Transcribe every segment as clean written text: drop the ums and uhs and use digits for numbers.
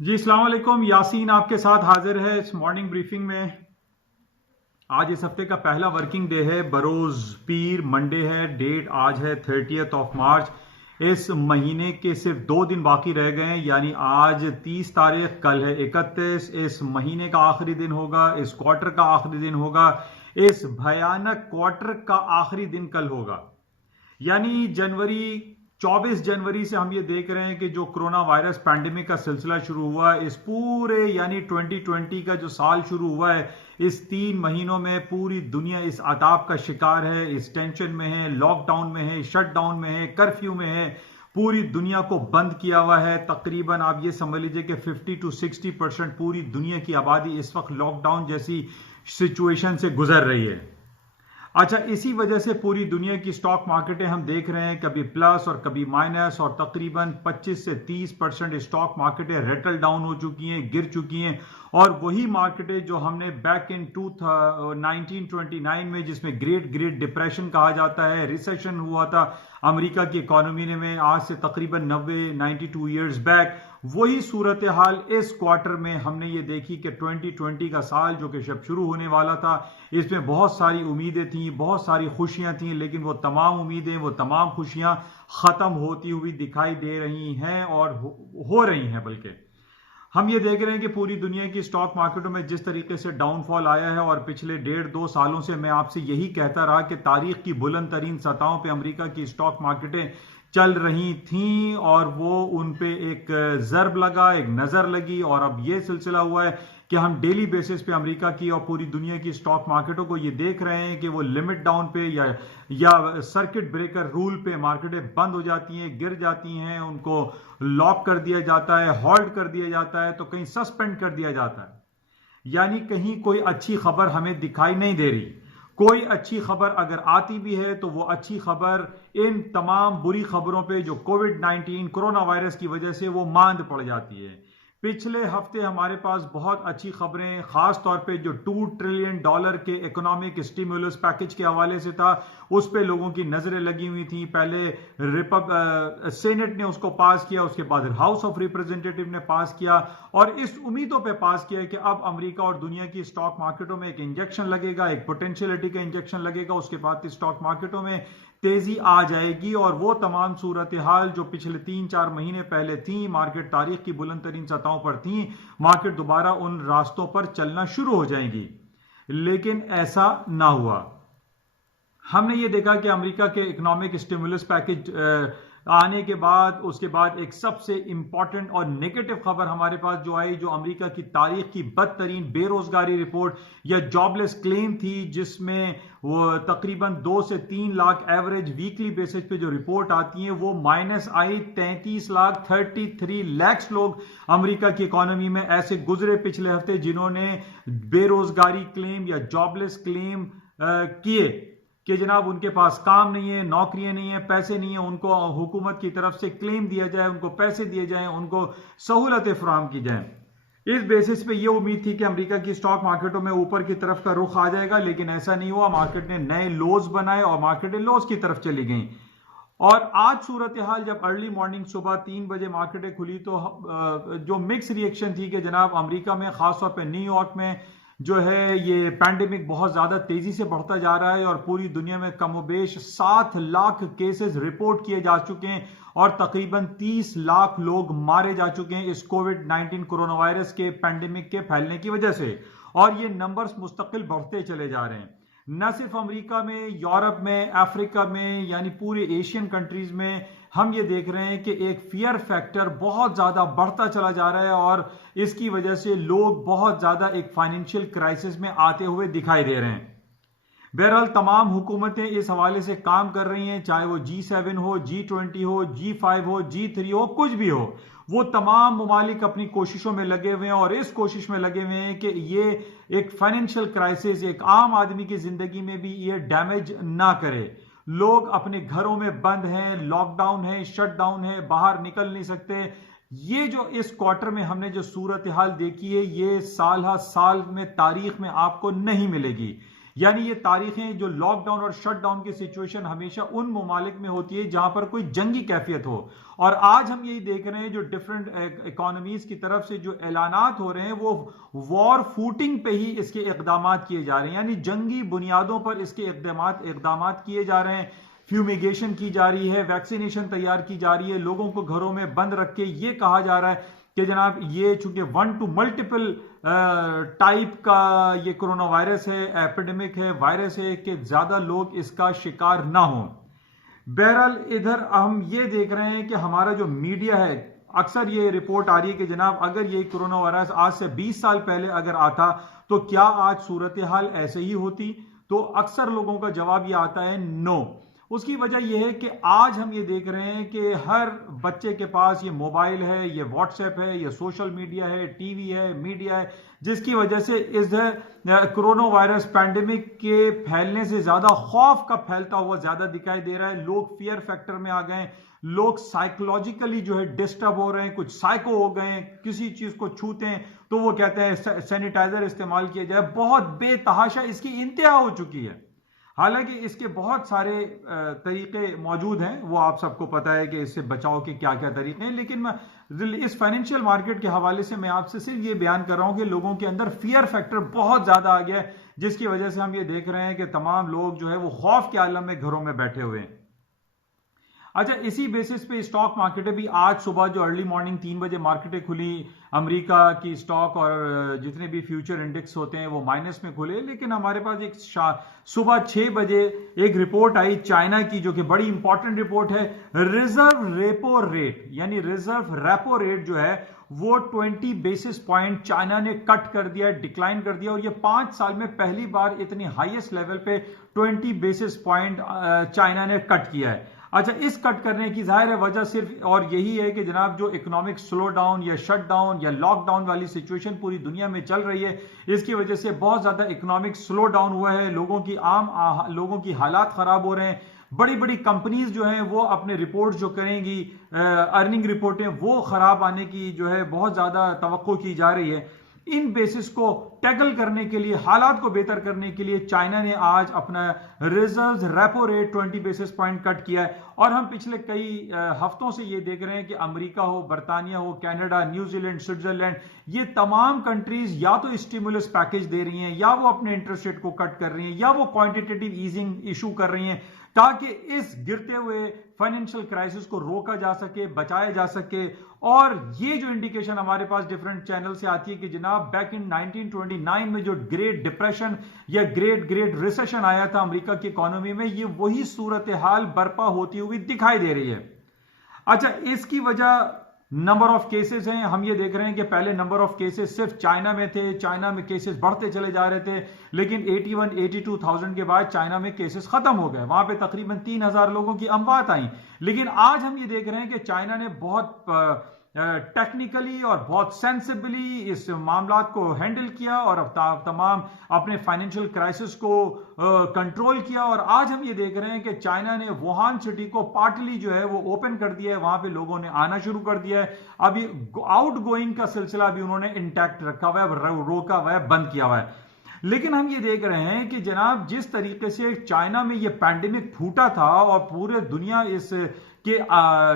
जी अस्सलाम वालेकुम। यासीन आपके साथ हाजिर है इस मॉर्निंग ब्रीफिंग में। आज इस हफ्ते का पहला वर्किंग डे है, बरोज पीर मंडे है। डेट आज है 30 मार्च। इस महीने के सिर्फ 2 दिन बाकी रह गए हैं, यानी आज 30 तारीख, कल है 31। इस महीने का आखिरी दिन होगा, इस क्वार्टर का आखिरी दिन होगा, इस भयानक क्वार्टर का आखिरी दिन कल होगा। यानी 24 जनवरी से हम ये देख रहे हैं कि जो कोरोना वायरस पैंडेमिक का सिलसिला शुरू हुआ है, इस पूरे यानी 2020 का जो साल शुरू हुआ है, इस 3 महीनों में पूरी दुनिया इस अताप का शिकार है, इस टेंशन में है, लॉकडाउन में है, शटडाउन में है, कर्फ्यू में है। पूरी दुनिया को बंद किया हुआ है। तकरीबन आप ये समझ लीजिए कि 50 to 60% पूरी दुनिया की आबादी इस वक्त लॉकडाउन जैसी सिचुएशन से गुजर रही है। अच्छा, इसी वजह से पूरी दुनिया की स्टॉक मार्केटें हम देख रहे हैं, कभी प्लस और कभी माइनस, और तकरीबन 25 से 30% स्टॉक मार्केटें रेटल डाउन हो चुकी हैं, गिर चुकी हैं। और वही मार्केटें जो हमने बैक इन 1929 में, जिसमें ग्रेट ग्रेट डिप्रेशन कहा जाता है, रिसेशन हुआ था अमेरिका की इकोनॉमी में आज से तकरीबन 92 ईयर्स बैक, वही सूरत हाल इस क्वार्टर में हमने ये देखी कि 2020 का साल जो कि शब शुरू होने वाला था, इसमें बहुत सारी उम्मीदें थी, बहुत सारी खुशियां थी, लेकिन वो तमाम उम्मीदें, वो तमाम खुशियां खत्म होती हुई दिखाई दे रही हैं और हो रही हैं। बल्कि हम ये देख रहे हैं कि पूरी दुनिया की स्टॉक मार्केटों में जिस तरीके से डाउनफॉल आया है, और पिछले 1.5-2 सालों से मैं आपसे यही कहता रहा कि तारीख की बुलंद तरीन सतहों पे अमेरिका की स्टॉक मार्केटें चल रही थीं, और वो उन पे एक जर्ब लगा, एक नजर लगी, और अब ये सिलसिला हुआ है कि हम डेली बेसिस पे अमेरिका की और पूरी दुनिया की स्टॉक मार्केटों को ये देख रहे हैं कि वो लिमिट डाउन पे या सर्किट ब्रेकर रूल पे मार्केटें बंद हो जाती हैं, गिर जाती हैं, उनको लॉक कर दिया जाता है, हॉल्ट कर दिया जाता है, तो कहीं सस्पेंड कर दिया जाता है। यानी कहीं कोई अच्छी खबर हमें दिखाई नहीं दे रही। कोई अच्छी खबर अगर आती भी है तो वो अच्छी खबर इन तमाम बुरी खबरों पे जो कोविड-19 कोरोना वायरस की वजह से वो मांद पड़ जाती है। पिछले हफ्ते हमारे पास बहुत अच्छी खबरें, खास तौर पे जो $2 ट्रिलियन के इकोनॉमिक स्टिमुलस पैकेज के हवाले से था, उस पे लोगों की नजरें लगी हुई थी। पहले सेनेट ने उसको पास किया, उसके बाद हाउस ऑफ रिप्रेजेंटेटिव ने पास किया, और इस उम्मीदों पे पास किया कि अब अमेरिका और दुनिया की स्टॉक मार्केटों में एक इंजेक्शन लगेगा, एक पोटेंशियलिटी का इंजेक्शन लगेगा, उसके बाद स्टॉक मार्केटों में तेजी आ जाएगी, और वो तमाम सूरत हाल जो पिछले 3-4 महीने पहले थी, मार्केट तारीख की बुलंद तरीन सतहों पर थी, मार्केट दोबारा उन रास्तों पर चलना शुरू हो जाएंगी। लेकिन ऐसा ना हुआ। हमने ये देखा कि अमेरिका के इकोनॉमिक स्टिमुलस पैकेज आने के बाद, उसके बाद एक सबसे इंपॉर्टेंट और नेगेटिव खबर हमारे पास जो आई, जो अमेरिका की तारीख की बदतरीन बेरोजगारी रिपोर्ट या जॉबलेस क्लेम थी, जिसमें वो तकरीबन 2 से 3 लाख एवरेज वीकली बेसिस पे जो रिपोर्ट आती है, वो माइनस आई। 33 लाख लोग अमेरिका की इकोनॉमी में ऐसे गुजरे पिछले हफ्ते जिन्होंने बेरोजगारी क्लेम या जॉबलेस क्लेम किए कि जनाब उनके पास काम नहीं है, नौकरियां नहीं है, पैसे नहीं है, उनको हुकूमत की तरफ से क्लेम दिया जाए, उनको पैसे दिए जाएं, उनको सहूलतें फराहम की जाएं। इस बेसिस पे ये उम्मीद थी कि अमेरिका की स्टॉक मार्केटों में ऊपर की तरफ का रुख आ जाएगा, लेकिन ऐसा नहीं हुआ। मार्केट ने नए लोज बनाए और मार्केटें लोज की तरफ चली गई। और आज सूरत हाल जब अर्ली मॉर्निंग सुबह 3 बजे मार्केटें खुली, तो जो मिक्स रिएक्शन थी कि जनाब अमेरिका में, खासतौर पर न्यूयॉर्क में जो है ये पैंडेमिक बहुत ज्यादा तेजी से बढ़ता जा रहा है, और पूरी दुनिया में कमोबेश 7 लाख केसेस रिपोर्ट किए जा चुके हैं, और तकरीबन 30 लाख लोग मारे जा चुके हैं इस कोविड-19 कोरोना वायरस के पैंडेमिक के फैलने की वजह से। और ये नंबर्स मुस्तकिल बढ़ते चले जा रहे हैं, न सिर्फ अमेरिका में, यूरोप में, अफ्रीका में, यानी पूरे एशियन कंट्रीज में हम ये देख रहे हैं कि एक फियर फैक्टर बहुत ज्यादा बढ़ता चला जा रहा है, और इसकी वजह से लोग बहुत ज्यादा एक फाइनेंशियल क्राइसिस में आते हुए दिखाई दे रहे हैं। बहरहाल तमाम हुकूमतें इस हवाले से काम कर रही हैं, चाहे वो G7 हो, G20 हो, G5 हो, G3 हो, कुछ भी हो, वो तमाम मुमालिक अपनी कोशिशों में लगे हुए हैं, और इस कोशिश में लगे हुए हैं कि ये एक फाइनेंशियल क्राइसिस एक आम आदमी की जिंदगी में भी ये डैमेज ना करे। लोग अपने घरों में बंद हैं, लॉकडाउन है, शटडाउन है, बाहर निकल नहीं सकते। ये जो इस क्वार्टर में हमने जो सूरत हाल देखी है, ये साल हर साल में तारीख में आपको नहीं मिलेगी। यानी ये तारीखें जो लॉकडाउन और शटडाउन की सिचुएशन हमेशा उन ममालिक में होती है जहां पर कोई जंगी कैफियत हो। और आज हम यही देख रहे हैं जो डिफरेंट इकोनॉमीज की तरफ से जो ऐलानात हो रहे हैं वो वॉर फूटिंग पे ही इसके इकदाम किए जा रहे हैं, यानी जंगी बुनियादों पर इसके इकदाम किए जा रहे हैं। फ्यूमिगेशन की जा रही है, वैक्सीनेशन तैयार की जा रही है, लोगों को घरों में बंद रख के ये कहा जा रहा है कि जनाब ये चूंकि 1 to मल्टीपल टाइप का ये कोरोना वायरस है, एपिडेमिक है, वायरस है, कि ज्यादा लोग इसका शिकार ना हो। बहरहाल इधर हम ये देख रहे हैं कि हमारा जो मीडिया है, अक्सर ये रिपोर्ट आ रही है कि जनाब अगर ये कोरोना वायरस आज से 20 साल पहले अगर आता तो क्या आज सूरत हाल ऐसे ही होती? तो अक्सर लोगों का जवाब ये आता है नो। उसकी वजह यह है कि आज हम ये देख रहे हैं कि हर बच्चे के पास ये मोबाइल है, ये व्हाट्सएप है, ये सोशल मीडिया है, टीवी है, मीडिया है, जिसकी वजह से इस कोरोना वायरस पैंडेमिक के फैलने से ज्यादा खौफ का फैलता हुआ ज्यादा दिखाई दे रहा है। लोग फियर फैक्टर में आ गए, लोग साइकोलॉजिकली जो है डिस्टर्ब हो रहे हैं, कुछ साइको हो गए हैं, किसी चीज को छूते हैं तो वो कहते हैं सैनिटाइजर इस्तेमाल किया जाए। बहुत बेतहाशा इसकी इंतहा हो चुकी है। हालांकि इसके बहुत सारे तरीके मौजूद हैं, वो आप सबको पता है कि इससे बचाव के क्या क्या तरीके हैं, लेकिन मैं इस फाइनेंशियल मार्केट के हवाले से मैं आपसे सिर्फ ये बयान कर रहा हूं कि लोगों के अंदर फियर फैक्टर बहुत ज्यादा आ गया है, जिसकी वजह से हम ये देख रहे हैं कि तमाम लोग जो है वो खौफ के आलम में घरों में बैठे हुए हैं। अच्छा, इसी बेसिस पे स्टॉक मार्केटें भी आज सुबह जो अर्ली मॉर्निंग 3 बजे मार्केटें खुली, अमेरिका की स्टॉक और जितने भी फ्यूचर इंडेक्स होते हैं वो माइनस में खुले। लेकिन हमारे पास एक सुबह 6 बजे एक रिपोर्ट आई चाइना की, जो कि बड़ी इंपॉर्टेंट रिपोर्ट है। रिजर्व रेपो रेट यानी रिजर्व रेपो रेट जो है वो 20 बेसिस पॉइंट चाइना ने कट कर दिया, डिक्लाइन कर दिया, और ये 5 साल में पहली बार इतनी हाईएस्ट लेवल पे 20 बेसिस पॉइंट चाइना ने कट किया है। अच्छा, इस कट करने की जाहिर है वजह सिर्फ और यही है कि जनाब जो इकोनॉमिक स्लो डाउन या शट डाउन या लॉकडाउन वाली सिचुएशन पूरी दुनिया में चल रही है, इसकी वजह से बहुत ज्यादा इकोनॉमिक स्लो डाउन हुआ है, लोगों की हालात खराब हो रहे हैं। बड़ी बड़ी कंपनीज जो हैं वो अपने रिपोर्ट जो करेंगी, अर्निंग रिपोर्टें, वो खराब आने की जो है बहुत ज्यादा तवक्को की जा रही है। इन बेसिस को टैकल करने के लिए, हालात को बेहतर करने के लिए चाइना ने आज अपना reserve repo rate 20 basis point cut किया है। और हम पिछले कई हफ्तों से ये देख रहे हैं कि अमेरिका हो, बर्तानिया हो, कनाडा, न्यूजीलैंड, स्विट्जरलैंड, ये तमाम कंट्रीज या तो स्टिमुलस पैकेज दे रही हैं, या वो अपने इंटरेस्ट रेट को कट कर रही हैं, या वो क्वांटिटेटिव ईजिंग इशू कर रही हैं, ताकि इस गिरते हुए फाइनेंशियल क्राइसिस को रोका जा सके, बचाया जा सके। और ये जो इंडिकेशन हमारे पास डिफरेंट चैनल से आती है कि जनाब बैक इन 1929 में जो ग्रेट डिप्रेशन या ग्रेट रिसेशन आया था अमेरिका की इकोनॉमी में, ये वही सूरत हाल बर्पा होती हुई दिखाई दे रही है। अच्छा, इसकी वजह नंबर ऑफ केसेस हैं। हम ये देख रहे हैं कि पहले नंबर ऑफ केसेस सिर्फ चाइना में थे, चाइना में केसेस बढ़ते चले जा रहे थे, लेकिन 81-82,000 के बाद चाइना में केसेस खत्म हो गए, वहां पे तकरीबन 3,000 लोगों की अमवात आई। लेकिन आज हम ये देख रहे हैं कि चाइना ने बहुत टेक्निकली और बहुत सेंसिबली इस मामला को हैंडल किया और तमाम अपने फाइनेंशियल क्राइसिस को कंट्रोल किया। और आज हम ये देख रहे हैं कि चाइना ने वुहान सिटी को पार्टली जो है वो ओपन कर दिया है, वहां पे लोगों ने आना शुरू कर दिया है। अभी आउट गोइंग का सिलसिला भी उन्होंने इंटैक्ट रखा हुआ है, रोका हुआ है, बंद किया हुआ है। लेकिन हम ये देख रहे हैं कि जनाब जिस तरीके से चाइना में ये पैंडेमिक फूटा था और पूरे दुनिया इस के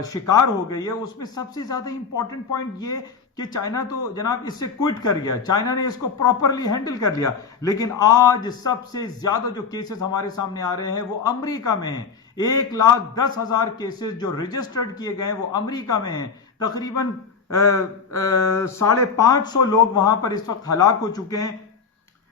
शिकार हो गई है, उसमें सबसे ज्यादा इंपॉर्टेंट पॉइंट ये कि चाइना तो जनाब इससे क्विट कर गया, चाइना ने इसको प्रॉपरली हैंडल कर लिया। लेकिन आज सबसे ज्यादा जो केसेस हमारे सामने आ रहे हैं वो अमेरिका में हैं। 1,10,000 केसेस जो रजिस्टर्ड किए गए हैं वो अमेरिका में हैं। तकरीबन 550 लोग वहां पर इस वक्त हलाक हो चुके हैं।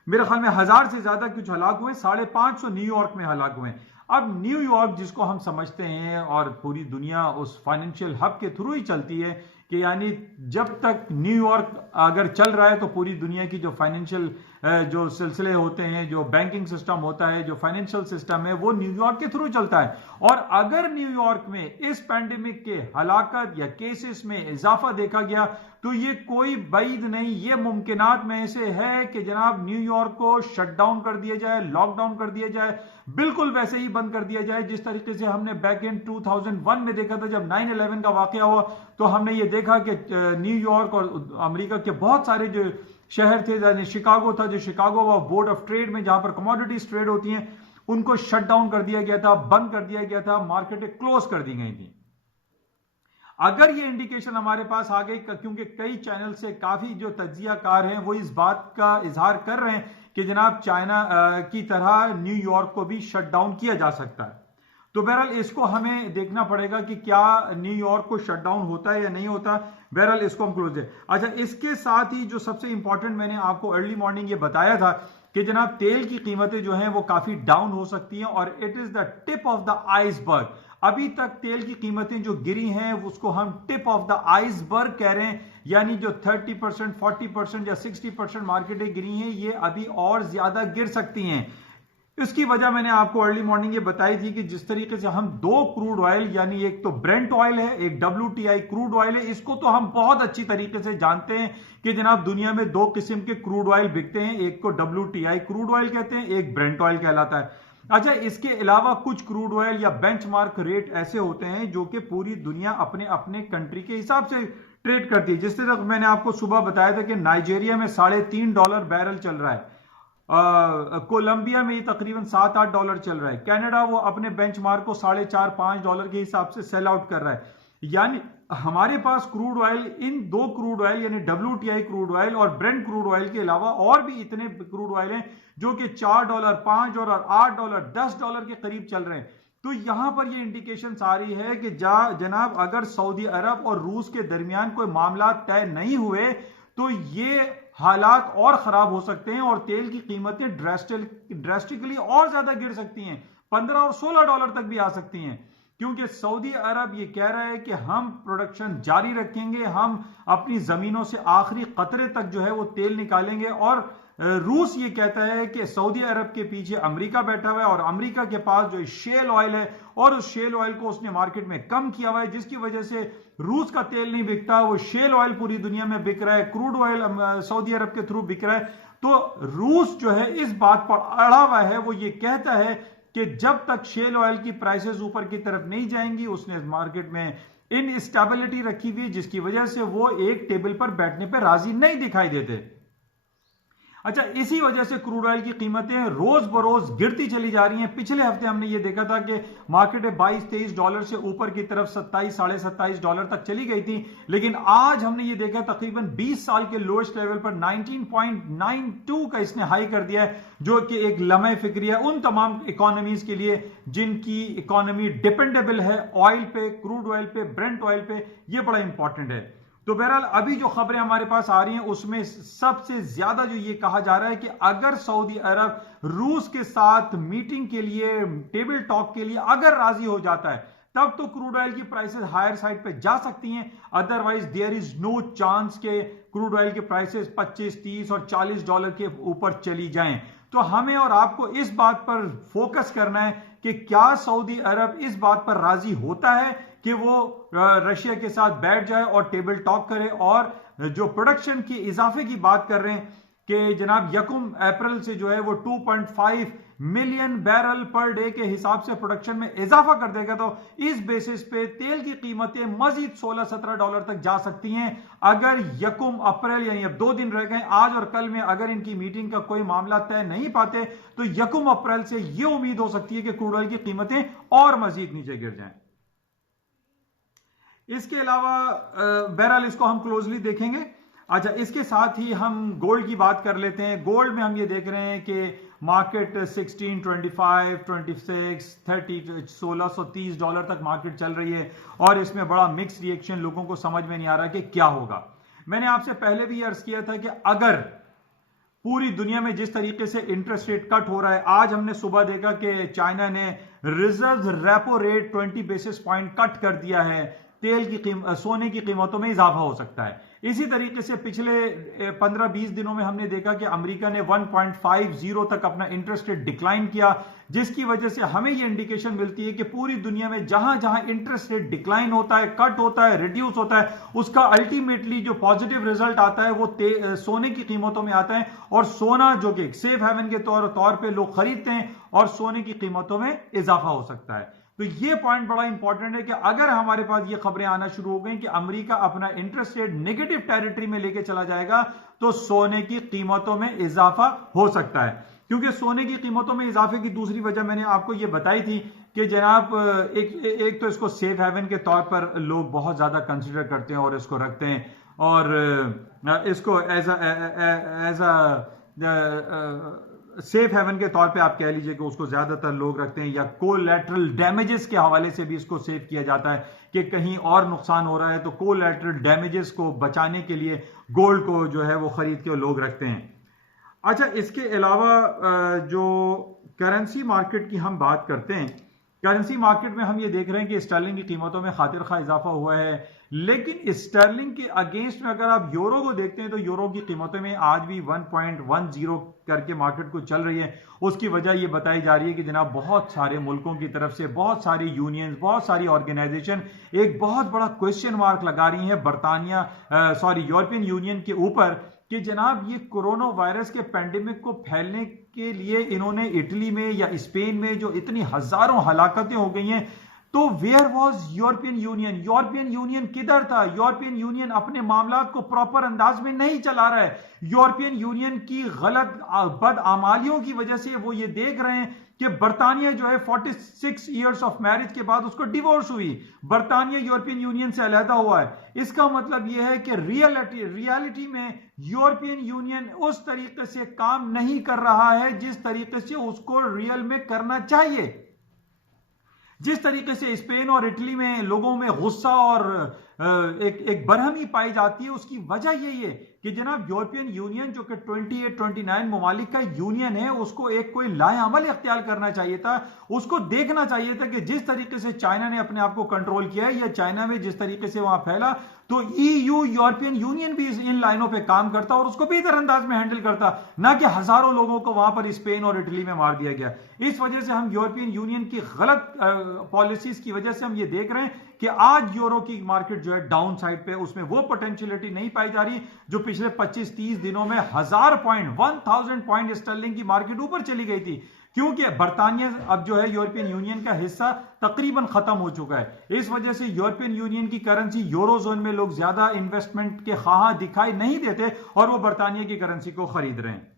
मेरे ख्याल में 1,000 से ज्यादा कुछ हलाक हुए, 550 न्यूयॉर्क में हलाक हुए। अब न्यूयॉर्क जिसको हम समझते हैं और पूरी दुनिया उस फाइनेंशियल हब के थ्रू ही चलती है कि यानी जब तक न्यूयॉर्क अगर चल रहा है तो पूरी दुनिया की जो फाइनेंशियल जो सिलसिले होते हैं, जो बैंकिंग सिस्टम होता है, जो फाइनेंशियल सिस्टम है, वो न्यूयॉर्क के थ्रू चलता है। और अगर न्यूयॉर्क में इस पैंडेमिक के हलाकत या केसेस में इजाफा देखा गया तो ये कोई बैद नहीं, ये मुमकिनात में से है कि जनाब न्यूयॉर्क को शट डाउन कर दिया जाए, लॉकडाउन कर दिया जाए, बिल्कुल वैसे ही बंद कर दिया जाए जिस तरीके से हमने बैक इन 2001 में देखा था। जब 9/11 का वाकया हुआ तो हमने ये देखा कि न्यूयॉर्क और अमेरिका के बहुत सारे जो शहर थे, यानी शिकागो था, जो शिकागो बोर्ड ऑफ ट्रेड में जहां पर कमोडिटीज ट्रेड होती हैं, उनको शट डाउन कर दिया गया था, बंद कर दिया गया था, मार्केटें क्लोज कर दी गई थी। अगर ये इंडिकेशन हमारे पास आ गई, क्योंकि कई चैनल से काफी जो तज्जियाकार हैं वो इस बात का इजहार कर रहे हैं कि जनाब चाइना की तरह न्यूयॉर्क को भी शट डाउन किया जा सकता है, तो बहरहाल इसको हमें देखना पड़ेगा कि क्या न्यूयॉर्क को शट डाउन होता है या नहीं होता। बहरहाल इसको हम क्लोज है। अच्छा, इसके साथ ही जो सबसे इंपॉर्टेंट मैंने आपको अर्ली मॉर्निंग ये बताया था कि जनाब तेल की कीमतें जो हैं वो काफी डाउन हो सकती हैं, और it is the tip of the iceberg. अभी तक तेल की कीमतें जो गिरी हैं उसको हम टिप ऑफ द आइसबर्ग कह रहे हैं, यानी जो 30%, 40% या 60% मार्केटें गिरी हैं, ये अभी और ज्यादा गिर सकती हैं। इसकी वजह मैंने आपको अर्ली मॉर्निंग ये बताई थी कि जिस तरीके से हम दो क्रूड ऑयल, यानी एक तो ब्रेंट ऑयल है, एक WTI क्रूड ऑयल है, इसको तो हम बहुत अच्छी तरीके से जानते हैं कि जनाब दुनिया में दो किस्म के क्रूड ऑयल बिकते हैं, एक को WTI क्रूड ऑयल कहते हैं, एक ब्रेंट ऑयल कहलाता है। अच्छा, इसके अलावा कुछ क्रूड ऑयल या बेंचमार्क रेट ऐसे होते हैं जो कि पूरी दुनिया अपने अपने कंट्री के हिसाब से ट्रेड करती है। जिस तरह मैंने आपको सुबह बताया था कि नाइजीरिया में $3.5 बैरल चल रहा है, कोलंबिया में ये तकरीबन $7-8 चल रहा है, कनाडा वो अपने बेंचमार्क को $4.5-5 के हिसाब से सेल आउट कर रहा है। यानी हमारे पास क्रूड ऑयल, इन दो क्रूड ऑयल यानी WTI क्रूड ऑयल और ब्रेंट क्रूड ऑयल के अलावा और भी इतने क्रूड ऑयल हैं जो कि $4, $5, $8, $10 के करीब चल रहे हैं। तो यहां पर ये इंडिकेशन आ रही है कि जनाब अगर सऊदी अरब और रूस के दरमियान कोई मामला तय नहीं हुए तो ये हालात और खराब हो सकते हैं और तेल की कीमतें ड्रेस्टिकली और ज्यादा गिर सकती हैं, $15 और $16 तक भी आ सकती हैं, क्योंकि सऊदी अरब ये कह रहा है कि हम प्रोडक्शन जारी रखेंगे, हम अपनी जमीनों से आखिरी कतरे तक जो है वो तेल निकालेंगे। और रूस ये कहता है कि सऊदी अरब के पीछे अमेरिका बैठा हुआ है और अमेरिका के पास जो शेल ऑयल है और उस शेल ऑयल को उसने मार्केट में कम किया हुआ है, जिसकी वजह से रूस का तेल नहीं बिकता, वो शेल ऑयल पूरी दुनिया में बिक रहा है, क्रूड ऑयल सऊदी अरब के थ्रू बिक रहा है। तो रूस जो है इस बात पर अड़ा हुआ है, वो ये कहता है कि जब तक शेल ऑयल की प्राइसेस ऊपर की तरफ नहीं जाएंगी, उसने मार्केट में इनस्टेबिलिटी रखी हुई, जिसकी वजह से वो एक टेबल पर बैठने पर राजी नहीं दिखाई देते। अच्छा, इसी वजह से क्रूड ऑयल की कीमतें रोज बरोज गिरती चली जा रही हैं। पिछले हफ्ते हमने ये देखा था कि मार्केट $22-23 से ऊपर की तरफ $27-27.5 तक चली गई थी, लेकिन आज हमने ये देखा तकरीबन 20 साल के लोएस्ट लेवल पर 19.92 का इसने हाई कर दिया है, जो कि एक लम्हे फिक्री है उन तमाम इकोनॉमीज के लिए जिनकी इकोनॉमी डिपेंडेबल है ऑयल पे, क्रूड ऑयल पे, ब्रेंट ऑयल पे। ये बड़ा इंपॉर्टेंट है। तो बहरहाल अभी जो खबरें हमारे पास आ रही हैं उसमें सबसे ज्यादा जो ये कहा जा रहा है कि अगर सऊदी अरब रूस के साथ मीटिंग के लिए, टेबल टॉक के लिए अगर राजी हो जाता है, तब तो क्रूड ऑयल की प्राइसेस हायर साइड पे जा सकती हैं, otherwise there is no chance के क्रूड ऑयल की प्राइसेस 25, 30 और $40 के ऊपर चली जाएं। तो हमें और आपको इस बात पर फोकस करना है कि क्या सऊदी अरब इस बात पर राजी होता है कि वो रशिया के साथ बैठ जाए और टेबल टॉक करे, और जो प्रोडक्शन की इजाफे की बात कर रहे हैं कि जनाब 1 अप्रैल से जो है वो 2.5 मिलियन बैरल पर डे के हिसाब से प्रोडक्शन में इजाफा कर देगा, तो इस बेसिस पे तेल की कीमतें मजीद $16-17 तक जा सकती हैं। अगर 1 अप्रैल यानी अब 2 दिन रह गए, आज और कल में अगर इनकी मीटिंग का कोई मामला तय नहीं पाते तो 1 अप्रैल से यह उम्मीद हो सकती है कि क्रूड ऑयल की कीमतें और मजीद नीचे गिर जाएं। इसके अलावा बहरहाल इसको हम क्लोजली देखेंगे। अच्छा, इसके साथ ही हम गोल्ड की बात कर लेते हैं। गोल्ड में हम ये देख रहे हैं कि मार्केट 16, 25, 26, 30, $1630 तक मार्केट चल रही है और इसमें बड़ा मिक्स रिएक्शन, लोगों को समझ में नहीं आ रहा कि क्या होगा। मैंने आपसे पहले भी अर्ज किया था कि अगर पूरी दुनिया में जिस तरीके से इंटरेस्ट रेट कट हो रहा है, आज हमने सुबह देखा कि चाइना ने reserve repo rate 20 basis point cut कर दिया है, तेल की सोने की कीमतों में इजाफा हो सकता है। इसी तरीके से पिछले 15-20 दिनों में हमने देखा कि अमेरिका ने 1.50 तक अपना इंटरेस्ट रेट डिक्लाइन किया, जिसकी वजह से हमें यह इंडिकेशन मिलती है कि पूरी दुनिया में जहां जहां इंटरेस्ट रेट डिक्लाइन होता है, कट होता है, रिड्यूस होता है, उसका अल्टीमेटली जो पॉजिटिव रिजल्ट आता है वो सोने की कीमतों में आता है, और सोना जो कि सेफ हेवन के तौर पे लोग खरीदते हैं और सोने की कीमतों में इजाफा हो सकता है। तो तो ये पॉइंट बड़ा इंपॉर्टेंट है कि अगर हमारे पास ये खबरें आना शुरू हो गई कि अमेरिका अपना इंटरेस्ट रेट नेगेटिव टेरिटरी में लेके चला जाएगा तो सोने की कीमतों में इजाफा हो सकता है। क्योंकि सोने की कीमतों में इजाफे की दूसरी वजह मैंने आपको ये बताई थी कि जनाब एक तो इसको सेफ हेवन के तौर पर लोग बहुत ज्यादा कंसिडर करते हैं और इसको रखते हैं, और इसको एज सेफ हेवन के तौर पे आप कह लीजिए कि उसको ज्यादातर लोग रखते हैं, या कोलैटरल डैमेजेस के हवाले से भी इसको सेव किया जाता है कि कहीं और नुकसान हो रहा है तो कोलैटरल डैमेजेस को बचाने के लिए गोल्ड को जो है वो खरीद के लोग रखते हैं। अच्छा, इसके अलावा जो करेंसी मार्केट की हम बात करते हैं, करेंसी मार्केट में हम ये देख रहे हैं कि स्टर्लिंग की कीमतों में खातिर खा इजाफा हुआ है, लेकिन स्टर्लिंग के अगेंस्ट में अगर आप यूरो को देखते हैं तो यूरो की कीमतों में आज भी 1.10 करके मार्केट को चल रही है। उसकी वजह ये बताई जा रही है कि जनाब बहुत सारे मुल्कों की तरफ से बहुत सारी यूनियंस, बहुत सारी ऑर्गेनाइजेशन एक बहुत बड़ा क्वेश्चन मार्क लगा रही है यूरोपियन यूनियन के ऊपर कि जनाब ये कोरोना वायरस के पैंडेमिक को फैलने के लिए इन्होंने इटली में या स्पेन में जो इतनी हजारों हलाकतें हो गई हैं, तो where was European Union? European Union किधर था? यूरोपियन यूनियन अपने मामलात को प्रॉपर अंदाज में नहीं चला रहा है। यूरोपियन यूनियन की गलत बदआमालियों की वजह से वो ये देख रहे हैं कि बरतानिया जो है 46 इयर्स ऑफ मैरिज के बाद उसको डिवोर्स हुई, बरतानिया यूरोपियन यूनियन से अलहदा हुआ है। इसका मतलब यह है कि रियलिटी में यूरोपियन यूनियन उस तरीके से काम नहीं कर रहा है जिस तरीके से उसको रियल में करना चाहिए। जिस तरीके से स्पेन और इटली में लोगों में गुस्सा और एक बरहमी पाई जाती है, उसकी वजह यही है कि जनाब यूरोपियन यूनियन जो कि 28-29 ममालिक का यूनियन है, उसको एक कोई लाएअमल इख्तियार करना चाहिए था। उसको देखना चाहिए था कि जिस तरीके से चाइना ने अपने आप को कंट्रोल किया है या चाइना में जिस तरीके से वहां फैला, तो ईयू यूरोपियन यूनियन भी इन लाइनों पे काम करता और उसको बेहतर अंदाज में हैंडल करता, ना कि हजारों लोगों को वहां पर स्पेन और इटली में मार दिया गया। इस वजह से हम यूरोपियन यूनियन की गलत पॉलिसीज की वजह से हम ये देख रहे हैं कि आज यूरो की मार्केट जो है डाउन साइड पे, उसमें वो पोटेंशियलिटी नहीं पाई जा रही जो पिछले 25-30 दिनों में 1000 पॉइंट स्टर्लिंग की मार्केट ऊपर चली गई थी, क्योंकि बरतानिया अब जो है यूरोपियन यूनियन का हिस्सा तकरीबन खत्म हो चुका है। इस वजह से यूरोपियन यूनियन की करेंसी यूरोजोन में लोग ज्यादा इन्वेस्टमेंट के ख्वाह दिखाई नहीं देते और वो बरतानिया की करेंसी को खरीद रहे हैं।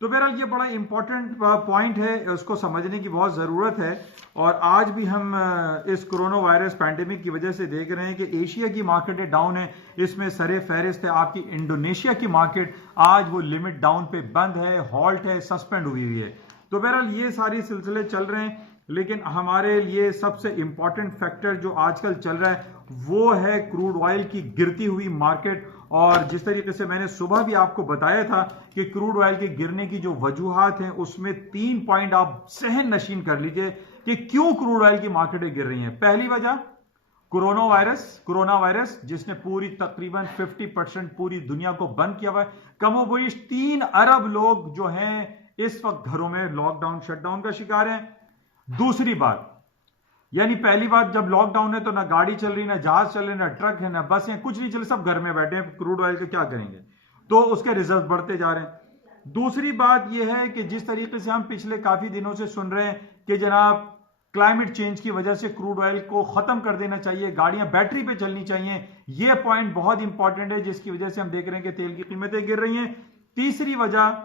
तो बहरहाल ये बड़ा इंपॉर्टेंट पॉइंट है, उसको समझने की बहुत ज़रूरत है। और आज भी हम इस कोरोना वायरस पैंडेमिक की वजह से देख रहे हैं कि एशिया की मार्केटें डाउन है, इसमें सरे फहरिस्त है आपकी इंडोनेशिया की मार्केट, आज वो लिमिट डाउन पे बंद है, हॉल्ट है, सस्पेंड हुई है। तो बहरहाल ये सारी सिलसिले चल रहे हैं, लेकिन हमारे लिए सबसे इंपॉर्टेंट फैक्टर जो आजकल चल रहा है वो है क्रूड ऑयल की गिरती हुई मार्केट। और जिस तरीके से मैंने सुबह भी आपको बताया था कि क्रूड ऑयल के गिरने की जो वजूहात हैं उसमें 3 पॉइंट आप सहन नशीन कर लीजिए कि क्यों क्रूड ऑयल की मार्केटें गिर रही हैं। पहली वजह कोरोना वायरस जिसने पूरी तकरीबन 50% पूरी दुनिया को बंद किया हुआ है। कमोबेश 3 अरब लोग जो हैं इस वक्त घरों में लॉकडाउन शटडाउन का शिकार हैं। दूसरी बात, यानी पहली बात, जब लॉकडाउन है तो ना गाड़ी चल रही, ना जहाज चल रहे, ना ट्रक है, ना बस है, कुछ नहीं चल, सब घर में बैठे हैं, क्रूड ऑयल का क्या करेंगे, तो उसके रिजल्ट बढ़ते जा रहे हैं। दूसरी बात यह है कि जिस तरीके से हम पिछले काफी दिनों से सुन रहे हैं कि जनाब क्लाइमेट चेंज की वजह से क्रूड ऑयल को खत्म कर देना चाहिए, गाड़ियां बैटरी पे चलनी चाहिए, यह पॉइंट बहुत इंपॉर्टेंट है जिसकी वजह से हम देख रहे हैं कि तेल की कीमतें गिर रही हैं। तीसरी वजह,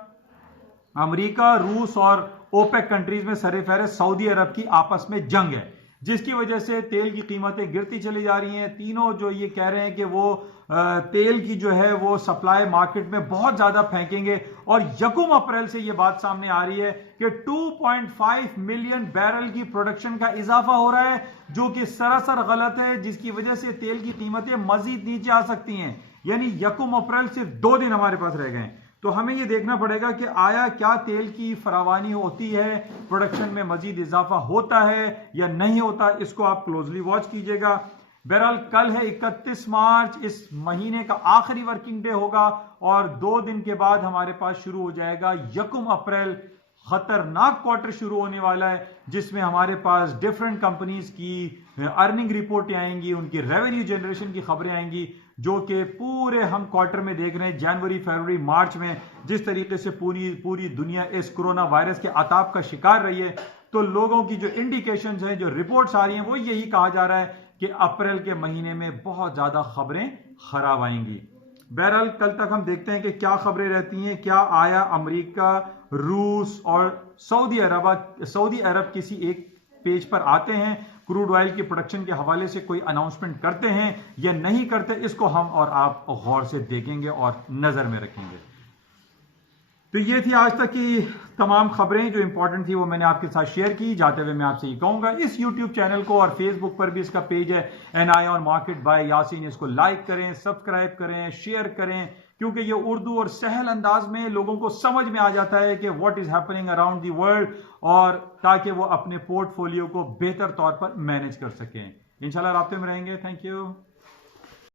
अमेरिका, रूस और ओपेक कंट्रीज में सरेफहरिस्त सऊदी अरब की आपस में जंग है, जिसकी वजह से तेल की कीमतें गिरती चली जा रही हैं। तीनों जो ये कह रहे हैं कि वो तेल की जो है वो सप्लाई मार्केट में बहुत ज्यादा फेंकेंगे, और 1 अप्रैल से ये बात सामने आ रही है कि 2.5 मिलियन बैरल की प्रोडक्शन का इजाफा हो रहा है, जो कि सरासर गलत है, जिसकी वजह से तेल की कीमतें मजीद नीचे आ सकती हैं। यानी 1 अप्रैल सिर्फ 2 दिन हमारे पास रह गए हैं। तो हमें यह देखना पड़ेगा कि आया क्या तेल की फरावानी होती है, प्रोडक्शन में मजीद इजाफा होता है या नहीं होता, इसको आप क्लोजली वॉच कीजिएगा। बहरहाल कल है 31 मार्च, इस महीने का आखिरी वर्किंग डे होगा और 2 दिन के बाद हमारे पास शुरू हो जाएगा 1 अप्रैल। खतरनाक क्वार्टर शुरू होने वाला है जिसमें हमारे पास डिफरेंट कंपनीज की अर्निंग रिपोर्टें आएंगी, उनकी रेवेन्यू जनरेशन की खबरें आएंगी, जो कि पूरे हम क्वार्टर में देख रहे हैं। जनवरी, फरवरी, मार्च में जिस तरीके से पूरी दुनिया इस कोरोना वायरस के अताब का शिकार रही है, तो लोगों की जो इंडिकेशंस हैं, जो रिपोर्ट्स आ रही हैं, वो यही कहा जा रहा है कि अप्रैल के महीने में बहुत ज्यादा खबरें खराब आएंगी। बहरहाल कल तक हम देखते हैं कि क्या खबरें रहती हैं, क्या आया अमेरिका, रूस और सऊदी अरब किसी एक पेज पर आते हैं, क्रूड ऑयल की प्रोडक्शन के हवाले से कोई अनाउंसमेंट करते हैं या नहीं करते, इसको हम और आप गौर से देखेंगे और नजर में रखेंगे। तो ये थी आज तक की तमाम खबरें जो इंपॉर्टेंट थी, वो मैंने आपके साथ शेयर की। जाते हुए मैं आपसे ये कहूंगा, इस YouTube चैनल को और फेसबुक पर भी इसका पेज है NI on market by Yasin, इसको लाइक करें, सब्सक्राइब करें, शेयर करें, क्योंकि ये उर्दू और सहल अंदाज में लोगों को समझ में आ जाता है कि what is happening around the world, और ताकि वो अपने पोर्टफोलियो को बेहतर तौर पर मैनेज कर सकें। इंशाल्लाह राब्ते में रहेंगे। Thank you.